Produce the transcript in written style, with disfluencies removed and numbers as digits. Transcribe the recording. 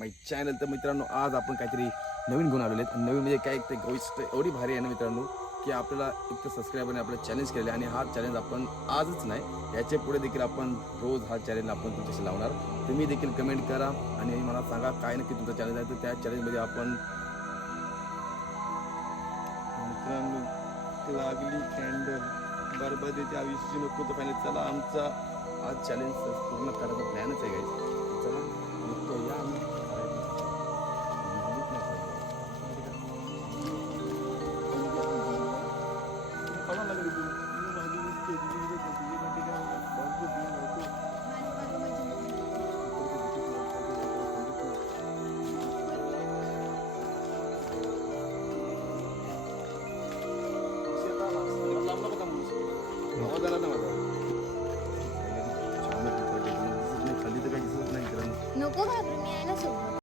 माय channel. तर मित्रांनो आज आपण काहीतरी नवीन घेऊन आलेले आहेत. नवीन म्हणजे काय ते गोष्ट एवढी भारी आहे ना मित्रांनो की आपल्याला एक तर सबस्क्रायबरने आपल्याला चॅलेंज केले आणि हा चॅलेंज आपण आजच नाही याच्या पुढे देखील आपण रोज हा चॅलेंज आपण तुमच्याशी लावणार. तुम्ही देखील कमेंट करा आणि मला सांगा काय नक्की तुमचा चॅलेंज आहे. तर त्या चॅलेंजमध्ये आपण मित्रांनो लागली कॅन्डल बरबादीच्या आयुष्याची नको तर फायनल. चला आमचा आज चॅलेंज पूर्ण करायचा प्लॅनच आहे गाईज. चला निघतो या आम्ही आवाज आला ना माझा खाली तर काही दिसत नाही मित्रांनो. नको बाबा